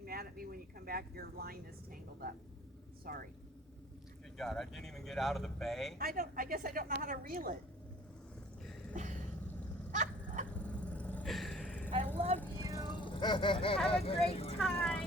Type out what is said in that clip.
be mad at me when you come back. Your line is tangled up. Sorry. Good God, I didn't even get out of the bay. I guess I don't know how to reel it. I love you. Have a great time.